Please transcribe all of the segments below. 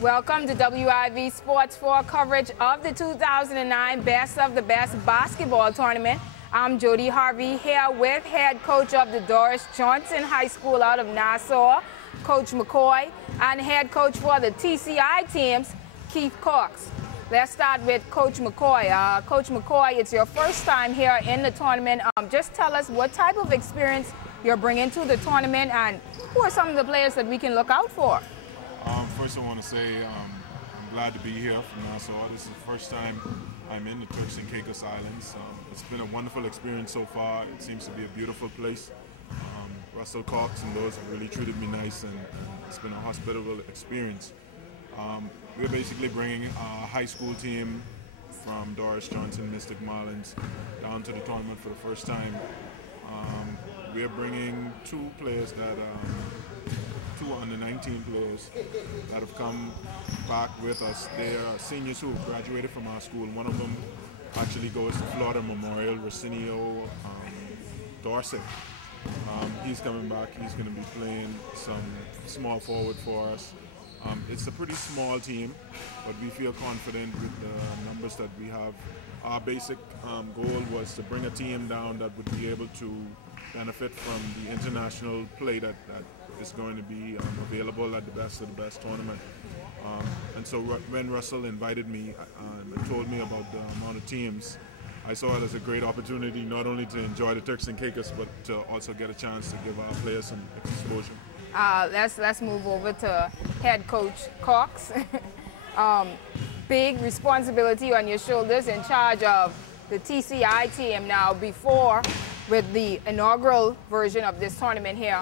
Welcome to WIV Sports 4 coverage of the 2009 Best of the Best basketball tournament. I'm Jody Harvey here with head coach of the Doris Johnson High School out of Nassau, Coach McCoy, and head coach for the TCI teams, Keith Cox. Let's start with Coach McCoy. Coach McCoy, it's your first time here in the tournament. Just tell us what type of experience you're bringing to the tournament and who are some of the players that we can look out for? First, I want to say I'm glad to be here from Nassau. This is the first time I'm in the Turks and Caicos Islands. It's been a wonderful experience so far. It seems to be a beautiful place. Russell Cox and those have really treated me nice, and it's been a hospitable experience. We're basically bringing a high school team from Doris Johnson, Mystic Marlins, down to the tournament for the first time. We're bringing two players that two under 19 players that have come back with us. They are seniors who have graduated from our school. One of them actually goes to Florida Memorial, Rocinio Dorsett. He's coming back. He's going to be playing some small forward for us. It's a pretty small team, but we feel confident with the numbers that we have. Our basic goal was to bring a team down that would be able to benefit from the international play that is going to be available at the Best of the Best tournament. And so when Russell invited me and told me about the amount of teams, I saw it as a great opportunity not only to enjoy the Turks and Caicos, but to also get a chance to give our players some exposure. Let's move over to head coach Cox. Big responsibility on your shoulders, in charge of the TCI team now. Before, with the inaugural version of this tournament here,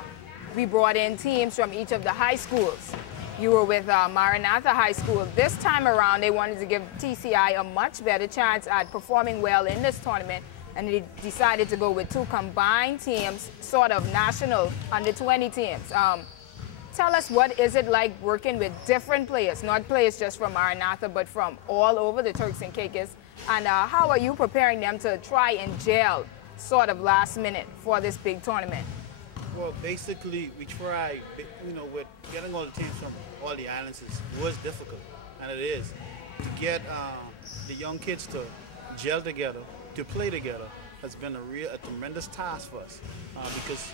we brought in teams from each of the high schools. You were with Maranatha High School. This time around, they wanted to give TCI a much better chance at performing well in this tournament, and they decided to go with two combined teams, sort of national under-20 teams. Tell us, what is it like working with different players, not players just from Maranatha, but from all over the Turks and Caicos, and how are you preparing them to try and gel sort of last minute for this big tournament? Well, basically, we try, with getting all the teams from all the islands was difficult, and it is. To get the young kids to gel together, to play together, has been a tremendous task for us, because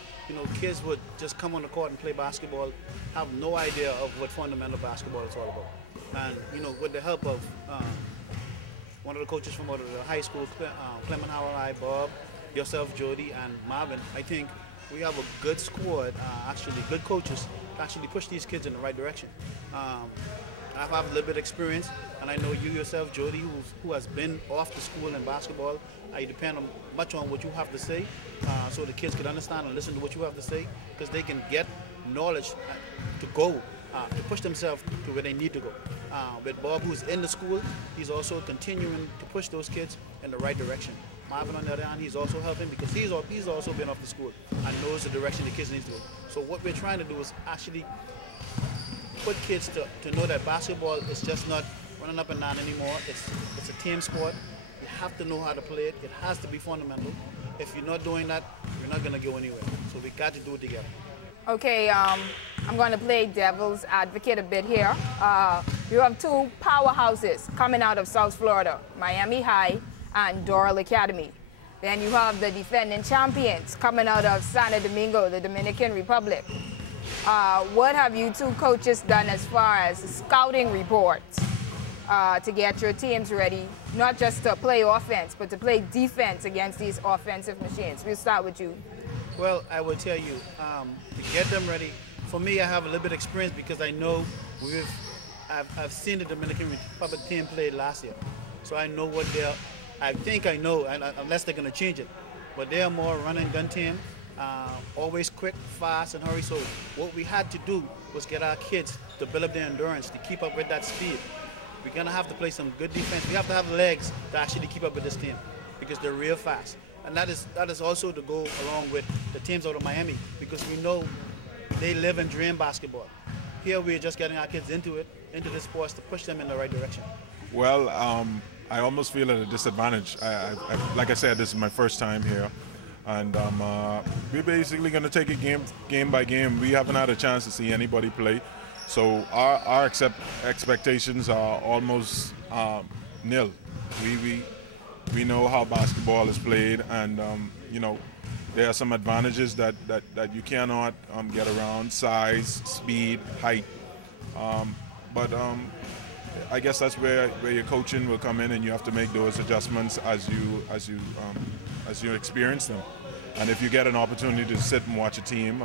kids would just come on the court and play basketball, have no idea of what fundamental basketball is all about. And with the help of one of the coaches from out of the high school, Clement Howell High, Bob, yourself, Jody, and Marvin, I think we have a good squad, actually good coaches, to actually push these kids in the right direction. I have a little bit of experience, and I know you yourself, Jody, who has been off the school in basketball. I depend much on what you have to say, so the kids can understand and listen to what you have to say, because they can get knowledge to go, to push themselves to where they need to go. With Bob, who's in the school, he's also continuing to push those kids in the right direction. Marvin, on the other hand, he's also helping because he's also been off the school and knows the direction the kids need to go. So what we're trying to do is actually put kids to know that basketball is just not running up and down anymore. It's a team sport. You have to know how to play it. It has to be fundamental. If you're not doing that, you're not going to go anywhere. So we got to do it together. Okay, I'm going to play devil's advocate a bit here. You have two powerhouses coming out of South Florida, Miami High and Doral Academy. Then you have the defending champions coming out of Santo Domingo, the Dominican Republic. What have you two coaches done as far as scouting reports to get your teams ready, not just to play offense, but to play defense against these offensive machines? We'll start with you. Well, I will tell you, to get them ready, for me, I have a little bit of experience because I know I've seen the Dominican Republic team play last year. So I know what I think I know, unless they're going to change it. But they're more run and gun team, always quick, fast, and hurry. So what we had to do was get our kids to build up their endurance, to keep up with that speed. We're going to have to play some good defense. We have to have legs to actually keep up with this team because they're real fast. And that is also to go along with the teams out of Miami, because we know they live and dream basketball. Here we're just getting our kids into the sports to push them in the right direction. Well, I almost feel at a disadvantage. Like I said, this is my first time here. And we're basically going to take it game by game. We haven't had a chance to see anybody play. So our expectations are almost nil. We know how basketball is played, and you know, there are some advantages that you cannot get around: size, speed, height. But I guess that's where your coaching will come in, and you have to make those adjustments as you experience them. And if you get an opportunity to sit and watch a team,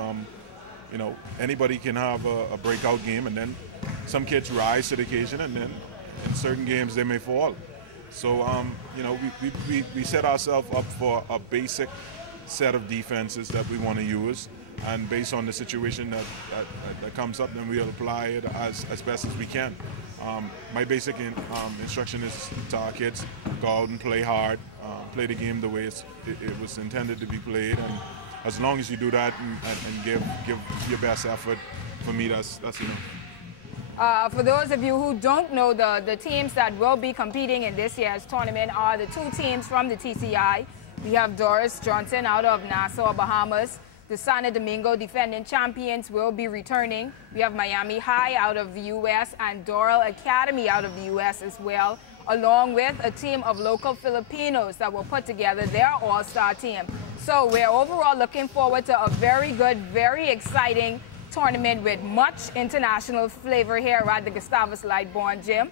you know, anybody can have a breakout game, and then some kids rise to the occasion, and then in certain games they may fall. So you know, we set ourselves up for a basic set of defenses that we want to use, and based on the situation that comes up, then we'll apply it as best as we can. My basic instruction is to our kids: go out and play hard, play the game the way it was intended to be played, and as long as you do that and give your best effort, for me that's enough. For those of you who don't know, the teams that will be competing in this year's tournament are the two teams from the TCI. We have Doris Johnson out of Nassau, Bahamas. The Santo Domingo defending champions will be returning. We have Miami High out of the U.S. and Doral Academy out of the U.S. as well, along with a team of local Filipinos that will put together their all-star team. So we're overall looking forward to a very good, very exciting tournament with much international flavor here at the Gustavus Lightbourne Gym.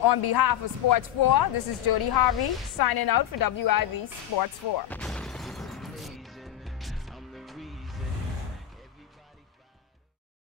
On behalf of Sports 4, this is Jody Harvey signing out for WIV Sports 4.